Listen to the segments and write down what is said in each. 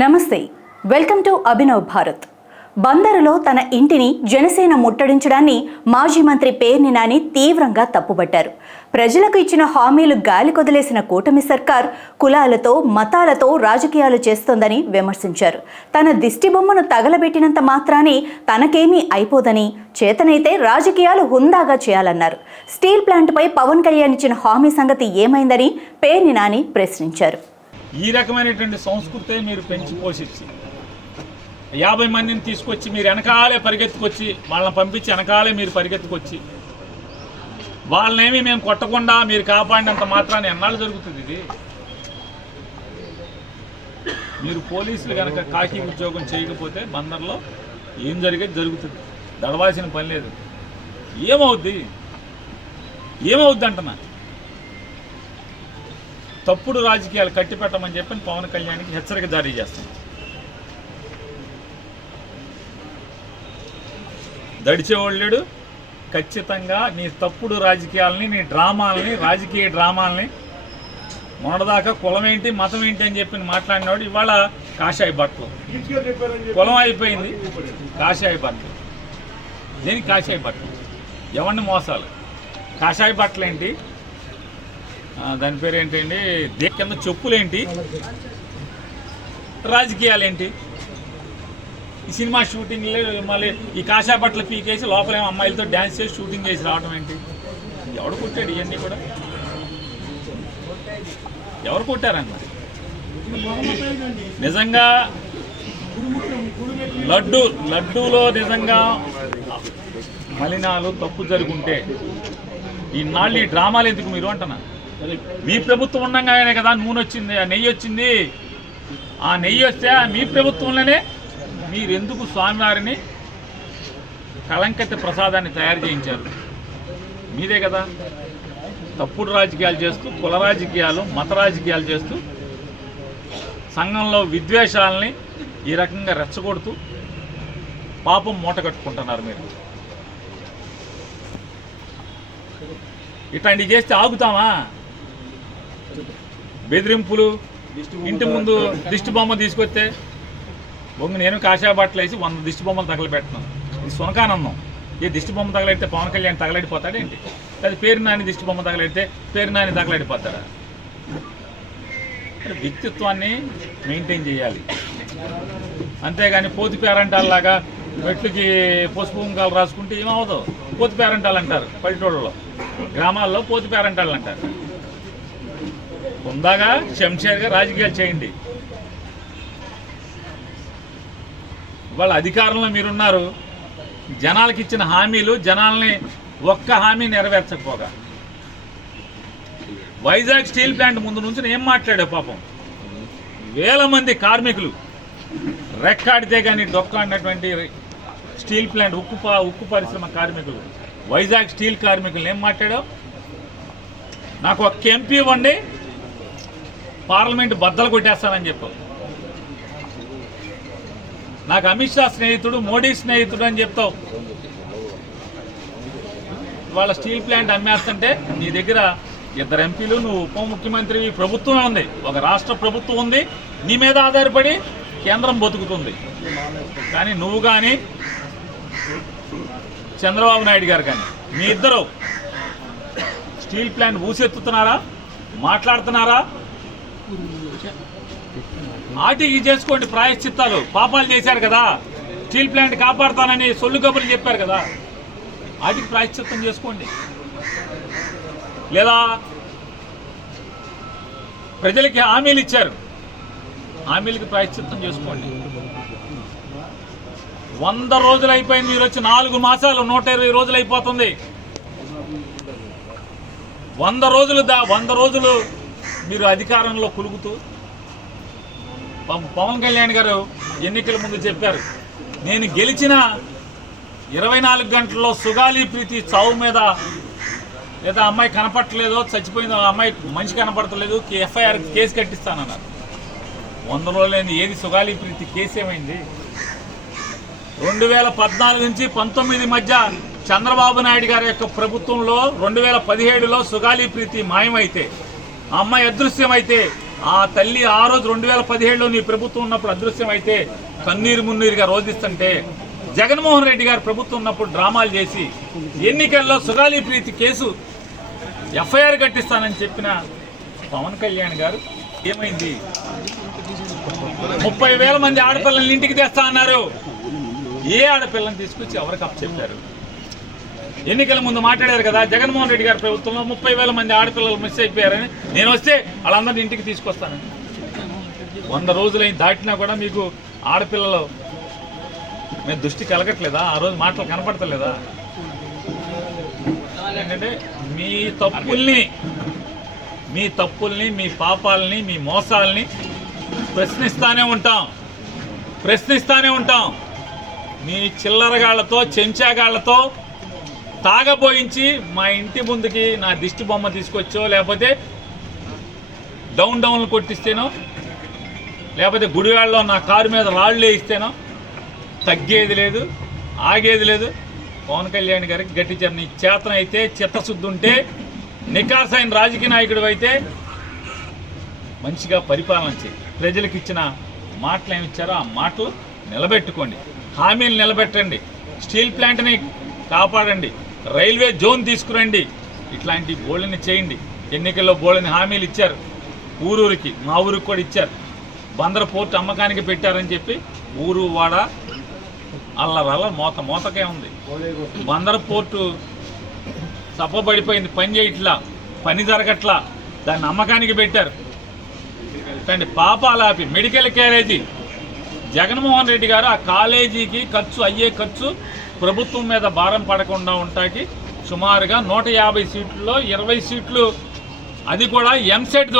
నమస్తే, welcome to Abhinav Bharat. బందరులో తన ఇంటిని జనసేన ముట్టడించడాన్ని మాజీ మంత్రి పేర్ని నాని తీవ్రంగా తప్పుపట్టారు. ప్రజలకు ఇచ్చిన హామీలు గాలి కొదిలేసిన కూటమి సర్కార్ కులాలతో మతాలతో రాజకీయాలు చేస్తోందని విమర్శించారు. తన దిష్టిబొమ్మను తగలబెట్టినంత మాత్రాన్ని తనకేమీ అయిపోదని, చేతనైతే రాజకీయాలు హుందాగా చేయాలన్నారు. స్టీల్ ప్లాంట్పై పవన్ కళ్యాణ్ ఇచ్చిన హామీ సంగతి ఏమైందని పేర్ని నాని ప్రశ్నించారు. ఈ రకమైనటువంటి సంస్కృతే మీరు పెంచి పోషించి 50 మందిని తీసుకొచ్చి మీరు వెనకాలే పరిగెత్తుకొచ్చి వాళ్ళని పంపించి వెనకాలే మీరు పరిగెత్తుకొచ్చి వాళ్ళనేమి మేము కొట్టకుండా మీరు కాపాడినంత మాత్రాన్ని ఎన్నాళ్ళు జరుగుతుంది ఇది? మీరు పోలీసులు కనుక కాకి ఉద్యోగం చేయకపోతే బందర్లో ఏం జరిగేది జరుగుతుంది, దడవాల్సిన పని లేదు. ఏమవుద్ది అంటున్నా? తప్పుడు రాజకీయాలు కట్టిపెట్టమని చెప్పి పవన్ కళ్యాణ్కి హెచ్చరిక జారీ చేస్తాం. దడిచేవాళ్ళేడు ఖచ్చితంగా నీ తప్పుడు రాజకీయాలని, నీ డ్రామాలని, రాజకీయ డ్రామాలని, మొన్నదాకా కులం ఏంటి మతం ఏంటి అని చెప్పి మాట్లాడినవాడు ఇవాళ కాషాయ బట్టలు. కులం అయిపోయింది, కాషాయ బట్టలు. దేనికి కాషాయ బట్టలు? ఎవరిని మోసాలు? కాషాయ బట్టలు ఏంటి, దాని పేరు ఏంటండి, దేని కింద చెప్పులేంటి, రాజకీయాలేంటి? ఈ సినిమా షూటింగ్లే మళ్ళీ ఈ కాషాయ బట్టలు పీకేసి లోపలేమో అమ్మాయిలతో డ్యాన్స్ చేసి షూటింగ్ చేసి రావడం ఏంటి? ఎవడు కొట్టాడు ఇవన్నీ కూడా? ఎవరు కొట్టారన్న? నిజంగా లడ్డూలో నిజంగా మలినాలు తప్పు జరుగుంటే ఈనాళ్ళు ఈ డ్రామాలు ఎందుకు మీరు అంటున్నా? మీ ప్రభుత్వం ఉండగానే కదా నూనె వచ్చింది, ఆ నెయ్యి వచ్చింది. ఆ నెయ్యి వస్తే మీ ప్రభుత్వంలోనే మీరెందుకు స్వామివారిని కలంకత ప్రసాదాన్ని తయారు చేయించారు? మీదే కదా. తప్పుడు రాజకీయాలు చేస్తూ, కుల రాజకీయాలు, మత రాజకీయాలు చేస్తూ, సంఘంలో విద్వేషాలని ఈ రకంగా రెచ్చగొడుతూ పాపం మూట కట్టుకుంటున్నారు. మీరు ఇట్లాంటివి చేస్తే ఆగుతామా? బెదిరింపులు, ఇంటి ముందు దిష్టి బొమ్మ తీసుకొస్తే నేను కాషాయ బట్టలు వేసి 100 దిష్టి బొమ్మలు తగలబెడుతున్నాను. ఇది సునకానందం. ఏ దిష్టి బొమ్మ తగలెడితే పవన్ కళ్యాణ్ తగలడిపోతాడేంటి? అది పేరు నాని దిష్టి బొమ్మ తగలెడితే పేరు నాని తగలడిపోతాడా? వ్యక్తిత్వాన్ని మెయింటైన్ చేయాలి. అంతేగాని పోతి పేరంటాల్లాగా మెట్లకి పసుపు కుంకాలు రాసుకుంటే ఏమవుదో? పోతి పేరంటాలు అంటారు పల్లెటూళ్ళలో, గ్రామాల్లో పోతి పేరంటాలు అంటారు. ఉందాగా శంషేర్గా రాజకీయాలు చేయండి. వాళ్ళ అధికారంలో మీరున్నారు. జనాలకు ఇచ్చిన హామీలు, జనాల్ని ఒక్క హామీ నెరవేర్చకపోగా వైజాగ్ స్టీల్ ప్లాంట్ ముందు నుంచి ఏం మాట్లాడావు? పాపం వేల మంది కార్మికులు రెక్కాడితే కానీ డొక్కాడినటువంటి స్టీల్ ప్లాంట్ ఉక్కు పరిశ్రమ కార్మికులు, వైజాగ్ స్టీల్ కార్మికులు ఏం మాట్లాడావు? నాకు ఒక ఎంపీ ఇవ్వండి, పార్లమెంట్ బద్దలు కొట్టేస్తానని చెప్పావు. నాకు అమిత్ షా స్నేహితుడు, మోడీ స్నేహితుడు అని చెప్తావు. వాళ్ళ స్టీల్ ప్లాంట్ అమ్మేస్తుంటే నీ దగ్గర 2 ఎంపీలు, నువ్వు ఉప ముఖ్యమంత్రి, ప్రభుత్వమే ఉంది, ఒక రాష్ట్ర ప్రభుత్వం ఉంది, నీ మీద ఆధారపడి కేంద్రం బతుకుతుంది. కానీ నువ్వు కానీ చంద్రబాబు నాయుడు గారు కానీ మీ ఇద్దరు స్టీల్ ప్లాంట్ ఊసెత్తుతున్నారా? మాట్లాడుతున్నారా? ఆటికి చేసుకోండి ప్రాయశ్చిత్తాలు. పాపాలు చేశారు కదా, స్టీల్ ప్లాంట్ కాపాడుతానని సొల్లు కబుర్లు చెప్పారు కదా, వాటికి ప్రాయశ్చిత్తం చేసుకోండి. లేదా ప్రజలకి హామీలు ఇచ్చారు, హామీలకి ప్రాయశ్చిత్తం చేసుకోండి. 100 రోజులు అయిపోయింది, మీరు వచ్చి 4 మాసాలు, 120 రోజులు అయిపోతుంది. 100 రోజులు మీరు అధికారంలో కులుగుతూ, పవన్ కళ్యాణ్ గారు ఎన్నికల ముందు చెప్పారు, నేను గెలిచిన 24 గంటల్లో సుగాలి ప్రీతి చావు మీద, లేదా అమ్మాయి కనపడలేదో, చచ్చిపోయిందో, అమ్మాయి మనిషి కనపడతలేదు, ఎఫ్ఐఆర్ కేసు కట్టిస్తానన్నారు. 100 రోజులైంది, ఏది సుగాలి ప్రీతి కేసు ఏమైంది? 2014 నుంచి 19 మధ్య చంద్రబాబు నాయుడు గారి యొక్క ప్రభుత్వంలో 2017లో సుగాలి ప్రీతి మాయమైతే, ఆ అమ్మాయి అదృశ్యమైతే ఆ తల్లి ఆ రోజు 2017లో నీ ప్రభుత్వం ఉన్నప్పుడు అదృశ్యం అయితే కన్నీరు మున్నీరుగా రోధిస్తుంటే జగన్మోహన్ రెడ్డి గారు ప్రభుత్వం ఉన్నప్పుడు డ్రామాలు చేసి ఎన్నికల్లో సుగాలి ప్రీతి కేసు ఎఫ్ఐఆర్ కట్టిస్తానని చెప్పిన పవన్ కళ్యాణ్ గారు ఏమైంది? 30,000 మంది ఆడపిల్లల్ని ఇంటికి తెస్తా అన్నారు. ఏ ఆడపిల్లని తీసుకొచ్చి ఎవరికి అప్పచెప్పారు? ఎన్నికల ముందు మాట్లాడారు కదా, జగన్మోహన్ రెడ్డి గారి ప్రభుత్వంలో 30,000 మంది ఆడపిల్లలు మిస్ అయిపోయారని, నేను వస్తే వాళ్ళందరినీ ఇంటికి తీసుకొస్తానని. 100 రోజులైన దాటినా కూడా మీకు ఆడపిల్లలు మీ దృష్టి కలగట్లేదా? ఆ రోజు మాటలు కనపడతలేదా? ఏంటంటే మీ తప్పుల్ని మీ పాపాలని మీ మోసాలని ప్రశ్నిస్తానే ఉంటాం. మీ చిల్లరగాళ్లతో చెంచాగాళ్లతో తాగబోయించి మా ఇంటి ముందుకి నా దిష్టి బొమ్మ తీసుకొచ్చో, లేకపోతే డౌన్లు కొట్టిస్తేనో, లేకపోతే గుడివాడలో నా కారు మీద రాళ్ళు వేయిస్తేనో తగ్గేది లేదు, ఆగేది లేదు. పవన్ కళ్యాణ్ గారికి గట్టి నీ చేతన అయితే, చిత్తశుద్ధి ఉంటే, నికార్సైన రాజకీయ నాయకుడు అయితే మంచిగా పరిపాలన చేయి. ప్రజలకు ఇచ్చిన మాటలు ఏమి ఇచ్చారో ఆ మాటలు నిలబెట్టుకోండి, హామీలు నిలబెట్టండి, స్టీల్ ప్లాంట్ని కాపాడండి, రైల్వే జోన్ తీసుకురండి, ఇట్లాంటి బోళ్ళని చేయండి. ఎన్నికల్లో బోళ్ళని హామీలు ఇచ్చారు, ఊరూరికి, మా ఊరికి కూడా ఇచ్చారు. బందర్ పోర్టు అమ్మకానికి పెట్టారని చెప్పి ఊరు వాడ అల్లరల్ల మోతకే ఉంది. బందర్ పోర్టు సప్పబడిపోయింది, పని చేయట్లా, పని జరగట్లా, దాన్ని అమ్మకానికి పెట్టారు. కానీ పాపాలాపి మెడికల్ కాలేజీ జగన్మోహన్ రెడ్డి గారు ఆ కాలేజీకి అయ్యే ఖర్చు ప్రభుత్వం మీద భారం పడకుండా ఉంటాకి సుమారుగా 150 సీట్లలో 20 సీట్లు, అది కూడా ఎంసెట్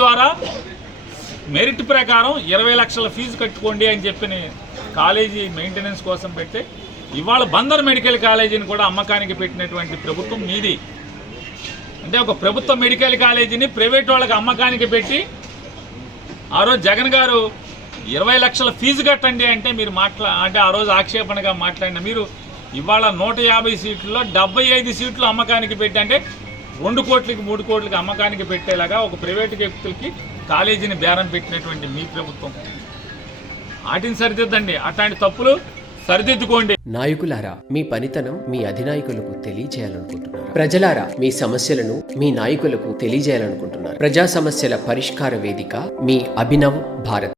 ద్వారా మెరిట్ ప్రకారం 20 లక్షల ఫీజు కట్టుకోండి అని చెప్పి కాలేజీ మెయింటెనెన్స్ కోసం పెడితే, ఇవాళ బందర్ మెడికల్ కాలేజీని కూడా అమ్మకానికి పెట్టినటువంటి ప్రభుత్వం మీది. అంటే ఒక ప్రభుత్వ మెడికల్ కాలేజీని ప్రైవేట్ వాళ్ళకి అమ్మకానికి పెట్టి ఆ రోజు జగన్ గారు 20 లక్షల ఫీజు కట్టండి అంటే మీరు అంటే ఆ రోజు ఆక్షేపణగా మాట్లాడిన మీరు ఇవాళ 150 సీట్లలో 75 సీట్లు అమ్మకానికి పెట్టి, అంటే 2 కోట్లకి 3 కోట్లకి అమ్మకానికి పెట్టేలాగా ఒక ప్రైవేటు వ్యక్తులకి కాలేజీని బేరం పెట్టినటువంటి మీ ప్రభుత్వం. వాటిని సరిదిద్దండి, అట్లాంటి తప్పులు సరిదిద్దుకోండి. నాయకులారా, మీ పనితనం మీ అధినాయకులకు తెలియజేయాలనుకుంటున్నారు. ప్రజలారా, మీ సమస్యలను మీ నాయకులకు తెలియజేయాలనుకుంటున్నారు. ప్రజా సమస్యల పరిష్కార వేదిక మీ అభినవ్ భారత్.